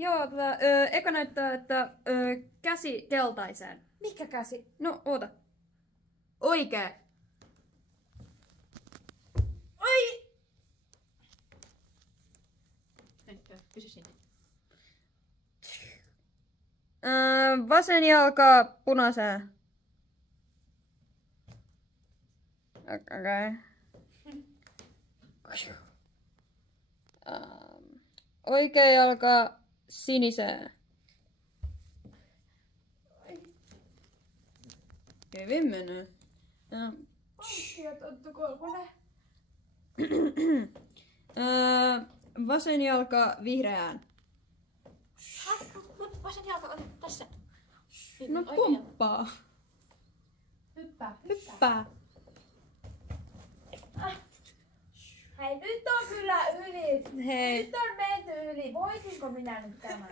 Joo, eka näyttää, että käsi keltaiseen. Mikä käsi? No, oota. Oikee. Oi! Pysy siinä. Vasen jalka punaiseen. Okei. Oikea jalka siniseen. Hyvin menee. Oikea Tonttu Kolmonen. Vasen jalka vihreään. Vasen jalka on tässä. No Oikea. pomppaa. Hyppää. Hyppää. Hei, nyt on kyllä yli. Hei. Nyt on menty yli. Voisinko minä nyt tämän?